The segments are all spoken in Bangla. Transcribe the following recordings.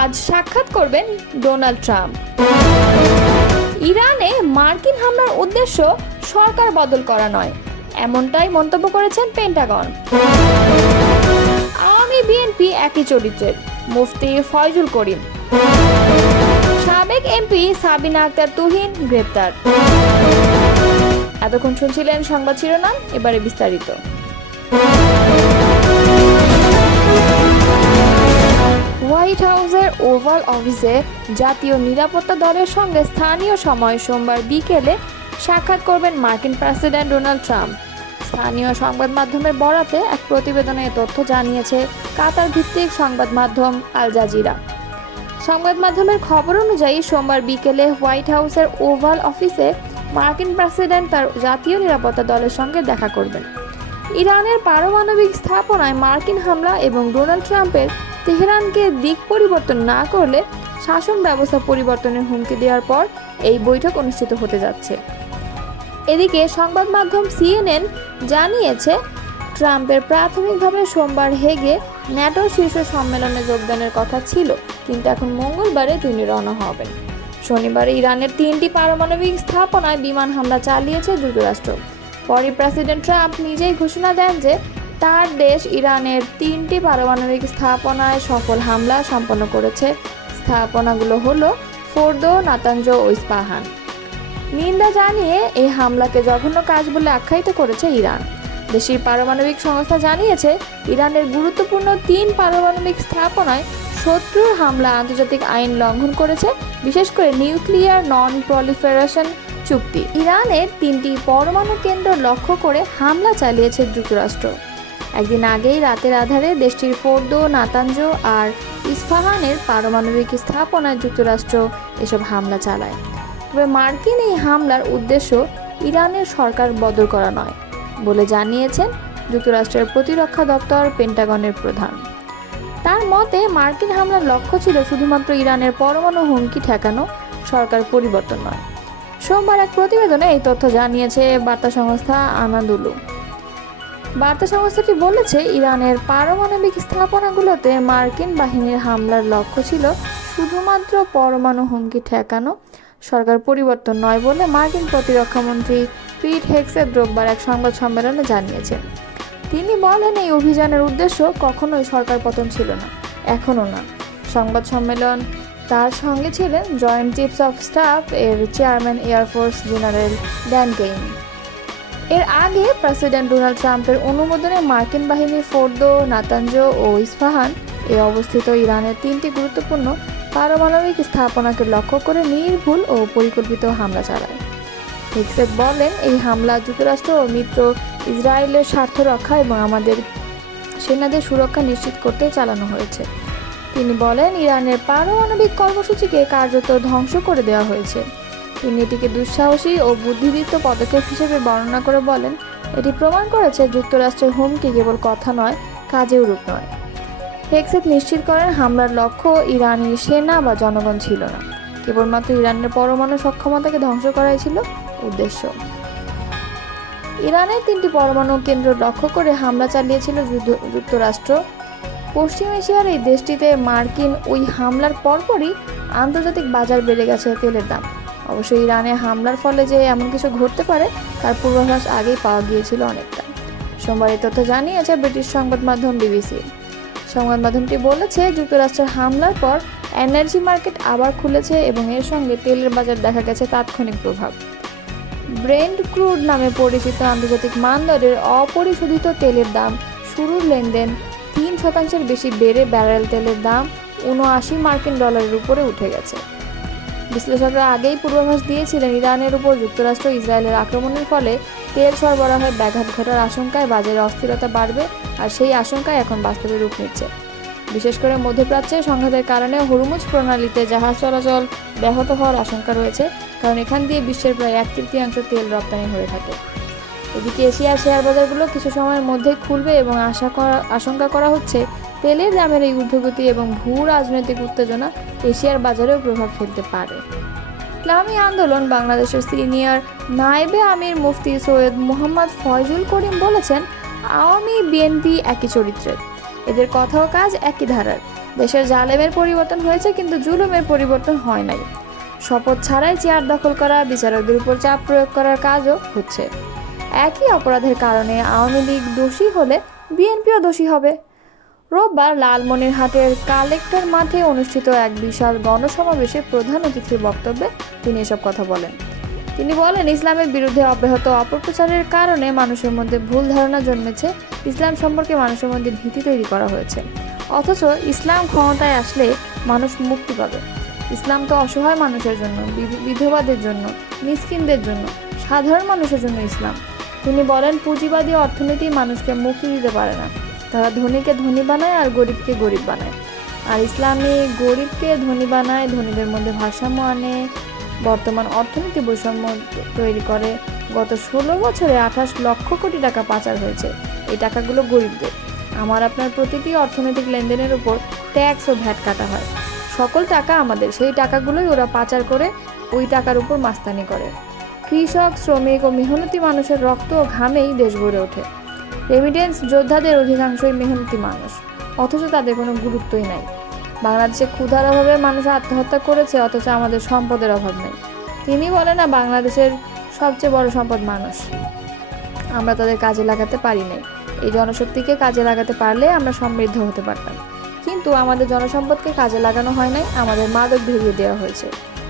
আজ সাক্ষাৎ করবেন ডোনাল্ড ট্রাম্প। ইরানে মার্কিন হামলার উদ্দেশ্য সরকার বদল করা নয়, এমনটাই মন্তব্য করেছেন পেন্টাগন। আওয়ামী বিএনপি একই চরিত্রের, মুফতি ফয়জুল করিম। সাবেক এমপি সাবিনা আক্তার তুহিন গ্রেপ্তার। এতক্ষণ শুনছিলেন সংবাদ শিরোনাম, এবারে বিস্তারিত। হোয়াইট হাউসের ওভাল অফিসে জাতীয় নিরাপত্তা দলের সঙ্গে স্থানীয় সময় সোমবার বিকেলে সাক্ষাৎ করবেন মার্কিন প্রেসিডেন্ট ডোনাল্ড ট্রাম্প। স্থানীয় সংবাদ মাধ্যমের বরাতে এক প্রতিবেদনে তথ্য জানিয়েছে কাতার ভিত্তিক সংবাদ মাধ্যম আল জাজিরা। সংবাদ মাধ্যমের খবর অনুযায়ী সোমবার বিকেলে হোয়াইট হাউসের ওভাল অফিসে মার্কিন প্রেসিডেন্ট তার জাতীয় নিরাপত্তা দলের সঙ্গে দেখা করবেন। ইরানের পারমাণবিক স্থাপনায় মার্কিন হামলা এবং ডোনাল্ড ট্রাম্পের তেহরানকে দিক পরিবর্তন না করলে শাসন ব্যবস্থা পরিবর্তনের হুমকি দেওয়ার পর এই বৈঠক অনুষ্ঠিত হতে যাচ্ছে। এদিকে সংবাদ মাধ্যম সিএনএন জানিয়েছে, ট্রাম্পের প্রাথমিকভাবে সোমবার হেগে ন্যাটো শীর্ষ সম্মেলনে যোগদানের কথা ছিল, কিন্তু এখন মঙ্গলবারে তিনি রওনা হবেন। শনিবার ইরানের 3টি পারমাণবিক স্থাপনায় বিমান হামলা চালিয়েছে যুক্তরাষ্ট্র। পরে প্রেসিডেন্ট ট্রাম্প নিজেই ঘোষণা দেন যে তার দেশ ইরানের 3টি পারমাণবিক স্থাপনায় সফল হামলা সম্পন্ন করেছে। স্থাপনাগুলো হলো ফোর্দো, নাতানজ ও ইস্পাহান। নিন্দা জানিয়ে এই হামলাকে জঘন্য কাজ বলে আখ্যায়িত করেছে ইরান। দেশটির পারমাণবিক সংস্থা জানিয়েছে, ইরানের গুরুত্বপূর্ণ 3 পারমাণবিক স্থাপনায় শত্রুর হামলা আন্তর্জাতিক আইন লঙ্ঘন করেছে, বিশেষ করে নিউক্লিয়ার নন প্রলিফারেশন চুক্তি। ইরানের 3টি পরমাণু কেন্দ্র লক্ষ্য করে হামলা চালিয়েছে যুক্তরাষ্ট্র। একদিন আগেই রাতের আধারে দেশটির ফোর্দো, নাতানজ আর ইস্পাহানের পারমাণবিক স্থাপনায় যুক্তরাষ্ট্র এসব হামলা চালায়। তবে মার্কিন এই হামলার উদ্দেশ্য ইরানের সরকার বদল করা নয় বলে জানিয়েছেন যুক্তরাষ্ট্রের প্রতিরক্ষা দপ্তর পেন্টাগনের প্রধান। তার মতে, মার্কিন হামলার লক্ষ্য ছিল শুধুমাত্র ইরানের পরমাণু হুমকি ঠেকানো, সরকার পরিবর্তন নয়। সোমবার এক প্রতিবেদনে এই তথ্য জানিয়েছে বার্তা সংস্থা আনাদুলু। বার্তা সংস্থাটি বলেছে, ইরানের পারমাণবিক স্থাপনাগুলোতে মার্কিন বাহিনীর হামলার লক্ষ্য ছিল শুধুমাত্র পরমাণু হুমকি ঠেকানো, সরকার পরিবর্তন নয় বলে মার্কিন প্রতিরক্ষামন্ত্রী পিট হেগসেট রোববার এক সংবাদ সম্মেলনে জানিয়েছেন। তিনি বলেন, এই অভিযানের উদ্দেশ্য কখনোই সরকার পতন ছিল না, এখনও না। সংবাদ সম্মেলন তার সঙ্গে ছিলেন জয়েন্ট চিফস অফ স্টাফ এর chairman air force general Dan Kane. এর আগে প্রেসিডেন্ট ডোনাল্ড ট্রাম্পের অনুমোদনে মার্কিন বাহিনী ফোর্দো, নাতানজ ও ইস্পাহান এ অবস্থিত ইরানের 3টি গুরুত্বপূর্ণ পারমাণবিক স্থাপনাকে লক্ষ্য করে নির্ভুল ও পরিকল্পিত হামলা চালায়। হেগসেট বলেন, এই হামলা যুক্তরাষ্ট্র ও মিত্র ইসরায়েলের স্বার্থ রক্ষা এবং আমাদের সেনাদের সুরক্ষা নিশ্চিত করতে চালানো হয়েছে। তিনি বলেন, ইরানের পারমাণবিক কর্মসূচিকে কার্যত ধ্বংস করে দেওয়া হয়েছে। তিনি এটিকে দুঃসাহসী ও বুদ্ধিদীপ্ত পদক্ষেপ হিসেবে বর্ণনা করে বলেন, এটি প্রমাণ করেছে যুক্তরাষ্ট্রের হুমকি কেবল কথা নয়, কাজেও রূপ নয়। হেগসেট নিশ্চিত করেন, হামলার লক্ষ্য ইরানি সেনা বা জনগণ ছিল না, কেবলমাত্র ইরানের পরমাণু সক্ষমতাকে ধ্বংস করাই ছিল উদ্দেশ্য। ইরানের 3টি পরমাণু কেন্দ্র লক্ষ্য করে হামলা চালিয়েছিল যুক্তরাষ্ট্র। পশ্চিম এশিয়ার এই দেশটিতে মার্কিন ওই হামলার পরপরই আন্তর্জাতিক বাজার বেড়ে গেছে তেলের দাম। অবশ্য ইরানে হামলার ফলে যে এমন কিছু ঘটতে পারে তার পূর্বাভাস আগেই পাওয়া গিয়েছিল অনেকটা। সোমবার এই তথ্য জানিয়েছে ব্রিটিশ সংবাদ মাধ্যম বিবিসি। সংবাদ মাধ্যমটি বলেছে, যুক্তরাষ্ট্রের হামলার পর এনার্জি মার্কেট আবার খুলেছে এবং এর সঙ্গে তেলের বাজার দেখা গেছে তাৎক্ষণিক প্রভাব। ব্রেন্ট ক্রুড নামে পরিচিত আন্তর্জাতিক মানদণ্ডের অপরিশোধিত তেলের দাম শুরুর লেনদেন 3% বেশি বেড়ে ব্যারেল তেলের দাম 79 মার্কিন ডলারের উপরে উঠে গেছে। বিশ্লেষকরা আগেই পূর্বাভাস দিয়েছিলেন, ইরানের উপর যুক্তরাষ্ট্র ইসরায়েলের আক্রমণের ফলে তেল সরবরাহে ব্যাঘাত ঘটার আশঙ্কায় বাজারে অস্থিরতা বাড়বে, আর সেই আশঙ্কায় এখন বাস্তবে রূপ নিচ্ছে। বিশেষ করে মধ্যপ্রাচ্যে সংঘাতের কারণে হরমুজ প্রণালীতে জাহাজ চলাচল ব্যাহত হওয়ার আশঙ্কা রয়েছে, কারণ এখান দিয়ে বিশ্বের প্রায় 1/3 তেল রপ্তানি হয়ে থাকে। এদিকে এশিয়ার শেয়ার বাজারগুলো কিছু সময়ের মধ্যেই খুলবে এবং আশঙ্কা করা হচ্ছে তেলের দামের এই ঊর্ধ্বগতি এবং ভূ রাজনৈতিক উত্তেজনা এশিয়ার বাজারেও প্রভাব ফেলতে পারে। ইসলামী আন্দোলন বাংলাদেশের সিনিয়র নায়েবে আমির মুফতি সৈয়দ মোহাম্মদ ফয়জুল করিম বলেছেন, আওয়ামী বিএনপি একই চরিত্রের, এদের কথা ও কাজ একই ধারার। দেশের জালেমের পরিবর্তন হয়েছে, কিন্তু জুলুমের পরিবর্তন হয় নাই। শপথ ছাড়াই চেয়ার দখল করা, বিচারকদের উপর চাপ প্রয়োগ করার কাজও হচ্ছে। একই অপরাধের কারণে আওয়ামী লীগ দোষী হলে বিএনপিও দোষী হবে। রোববার লালমনিরহাটের কালেক্টর মাঠে অনুষ্ঠিত এক বিশাল গণসমাবেশে প্রধান অতিথির বক্তব্যে তিনি এসব কথা বলেন। তিনি বলেন, ইসলামের বিরুদ্ধে অব্যাহত অপপ্রচারের কারণে মানুষের মধ্যে ভুল ধারণা জন্মেছে, ইসলাম সম্পর্কে মানুষের মধ্যে ভীতি তৈরি করা হয়েছে। অথচ ইসলাম ক্ষমতায় আসলে মানুষ মুক্তি পাবে। ইসলাম তো অসহায় মানুষের জন্য, বিধবাদের জন্য, মিসকিনদের জন্য, সাধারণ মানুষের জন্য ইসলাম। তিনি বলেন, পুঁজিবাদী অর্থনীতি মানুষকে মুক্তি দিতে পারে না, তারা ধনীকে ধনী বানায় আর গরিবকে গরিব বানায়। আর ইসলামী গরিবকে ধনী বানায়, ধনীদের মধ্যে ভারসাম্য আনে, বর্তমান অর্থনীতি বৈষম্য তৈরি করে। গত 16 বছরে 28 লক্ষ কোটি টাকা পাচার হয়েছে। এই টাকাগুলো গরিবদের। আমার আপনার প্রতিটি অর্থনৈতিক লেনদেনের উপর ট্যাক্স ও ভ্যাট কাটা হয়। সকল টাকা আমাদের, সেই টাকাগুলোই ওরা পাচার করে ওই টাকার উপর মাস্তানি করে। কৃষক, শ্রমিক ও মেহনতি মানুষের রক্ত ও ঘামেই দেশ গড়ে ওঠে। রেমিটেন্স যোদ্ধাদের অধিকাংশই মেহনতি মানুষ, অথচ তাদের কোনো গুরুত্বই নাই। বাংলাদেশে ক্ষুধার অভাবে মানুষ আত্মহত্যা করেছে, অথচ আমাদের সম্পদের অভাব নেই। তিনি বলেন, না, বাংলাদেশের সবচেয়ে বড় সম্পদ মানুষ, আমরা তাদের কাজে লাগাতে পারি নাই। এই জনশক্তিকে কাজে লাগাতে পারলে আমরা সমৃদ্ধ হতে পারতাম, কিন্তু আমাদের জনসম্পদকে কাজে লাগানো হয় নাই। আমাদের মাদক ধরিয়ে দেওয়া হয়েছে,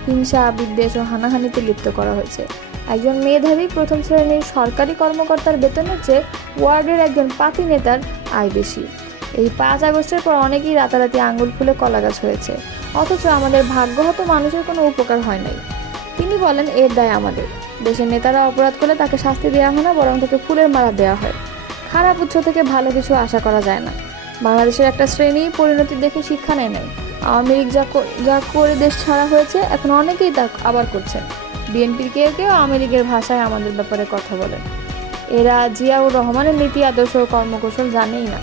হিংসা, বিদ্বেষ ও হানাহানিতে লিপ্ত করা হয়েছে। একজন মেধাবী প্রথম শ্রেণীর সরকারি কর্মকর্তার বেতনের চেয়ে ওয়ার্ডের একজন পাতি নেতার আয় বেশি। এই 5 আগস্টের পর অনেকেই রাতারাতি আঙুল ফুলে কলাগাছ হয়েছে, অথচ আমাদের ভাগ্যহত মানুষের কোনো উপকার হয় নাই। তিনি বলেন, এর দায় আমাদের। দেশের নেতারা অপরাধ করলে তাকে শাস্তি দেওয়া হয় না, বরং তাকে ফুলের মালা দেওয়া হয়। খারাপ উৎস থেকে ভালো কিছু আশা করা যায় না। বাংলাদেশের একটা শ্রেণী পরিণতি দেখে শিক্ষা নেয় নাই। আওয়ামী লীগ যা করে দেশ ছাড়া হয়েছে, এখন অনেকেই তা আবার করছেন। বিএনপির কেউ কেউ আওয়ামী লীগের ভাষায় আমাদের ব্যাপারে কথা বলেন। এরা জিয়াউর রহমানের নীতি, আদর্শ ও কর্মকৌশল জানেই না।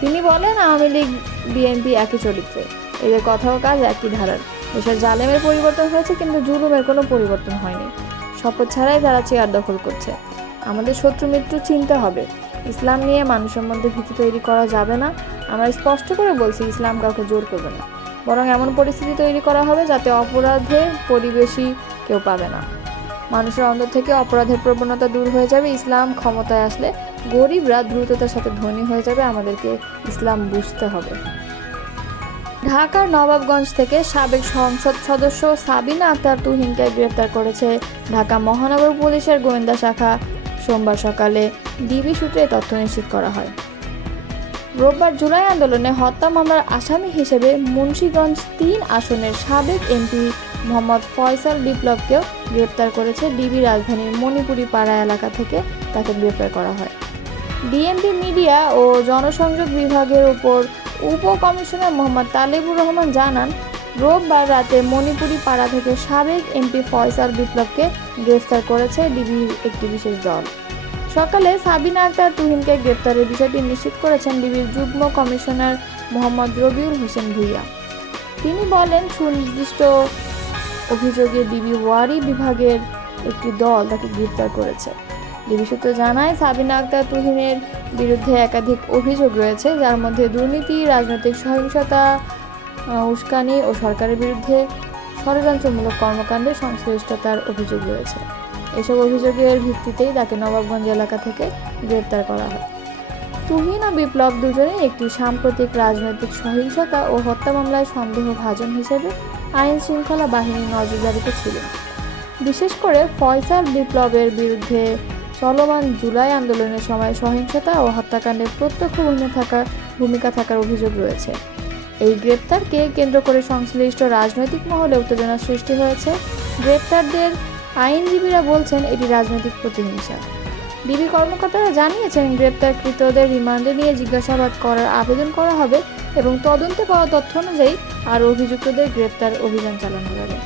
তিনি বলেন, আওয়ামী লীগ বিএনপি একই চরিত্রে, এদের কথা ও কাজ একই ধারার। দেশের জালেমের পরিবর্তন হয়েছে, কিন্তু জুলুমের কোনো পরিবর্তন হয়নি। শপথ ছাড়াই তারা চেয়ার দখল করছে। আমাদের শত্রু মিত্র চিনতে হবে। ইসলাম নিয়ে মানুষের মধ্যে ভীতি তৈরি করা যাবে না। আমরা স্পষ্ট করে বলছি, ইসলাম কাউকে জোর করবে না, বরং এমন পরিস্থিতি তৈরি করা হবে যাতে অপরাধের পরিবেশই কেউ পাবে না। মানুষের অন্তর থেকে অপরাধের প্রবণতা দূর হয়ে যাবে। ইসলাম ক্ষমতায় আসলে গরিবরা দ্রুততার সাথে ধনী হয়ে যাবে। আমাদেরকে ইসলাম বুঝতে হবে। ঢাকার নবাবগঞ্জ থেকে সাবেক সংসদ সদস্য সাবিনা আক্তার তুহিনকে গ্রেফতার করেছে ঢাকা মহানগর পুলিশের গোয়েন্দা শাখা। সোমবার সকালে ডিবি সূত্রে তথ্য নিশ্চিত করা হয়। রোববার জুলাই আন্দোলনে হত্যা মামলার আসামি হিসেবে মুন্সিগঞ্জ 3 আসনের সাবেক এমপি মোহাম্মদ ফয়সাল বিপ্লবকেও গ্রেপ্তার করেছে ডিবি। রাজধানীর মণিপুরি পাড়া এলাকা থেকে তাকে গ্রেপ্তার করা হয়। ডিএমপি মিডিয়া ও জনসংযোগ বিভাগের উপর উপকমিশনার মোহাম্মদ তালেবুর রহমান জানান, রোববার রাতে মণিপুরি পাড়া থেকে সাবেক এমপি ফয়সাল বিপ্লবকে গ্রেফতার করেছে ডিবির একটি বিশেষ দল। সকালে সাবিনা আক্তার তুহিনকে গ্রেপ্তারের বিষয়টি নিশ্চিত করেছেন ডিবির যুগ্ম কমিশনার মোহাম্মদ রবিউল হোসেন ভুইয়া। তিনি বলেন, সুনির্দিষ্ট অভিযোগে ডিবি ওয়ারি বিভাগের একটি দল তাকে গ্রেপ্তার করেছে। ডিবি সূত্র জানায়, সাবিনা আক্তার তুহিনের বিরুদ্ধে একাধিক অভিযোগ রয়েছে, যার মধ্যে দুর্নীতি, রাজনৈতিক সহিংসতা, উস্কানি ও সরকারের বিরুদ্ধে ষড়যন্ত্রমূলক কর্মকাণ্ডে সংশ্লিষ্টতার অভিযোগ রয়েছে। এসব অভিযোগের ভিত্তিতেই তাকে নবাবগঞ্জ এলাকা থেকে গ্রেপ্তার করা হয়। তুহিন ও বিপ্লব দুজনেই একটি সাম্প্রতিক রাজনৈতিক সহিংসতা ও হত্যা মামলায় সন্দেহভাজন হিসেবে আইন শৃঙ্খলা বাহিনীর নজরদারিতে ছিলেন। বিশেষ করে ফয়সাল বিপ্লবের বিরুদ্ধে চলমান জুলাই আন্দোলনের সময় সহিংসতা ও হত্যাকাণ্ডে প্রত্যক্ষ ভূমিকা থাকার অভিযোগ রয়েছে। এই গ্রেপ্তারকে কেন্দ্র করে সংশ্লিষ্ট রাজনৈতিক মহলে উত্তেজনা সৃষ্টি হয়েছে। গ্রেপ্তারদের আইনজীবীরা বলছেন, এটি রাজনৈতিক প্রতিহিংসা। ডিবি কর্মকর্তারা জানিয়েছেন, গ্রেপ্তারকৃতদের রিমান্ডে নিয়ে জিজ্ঞাসাবাদ করার আবেদন করা হবে এবং তদন্তে পাওয়া তথ্য অনুযায়ী আরও অভিযুক্তদের গ্রেপ্তার অভিযান চালানো যাবে।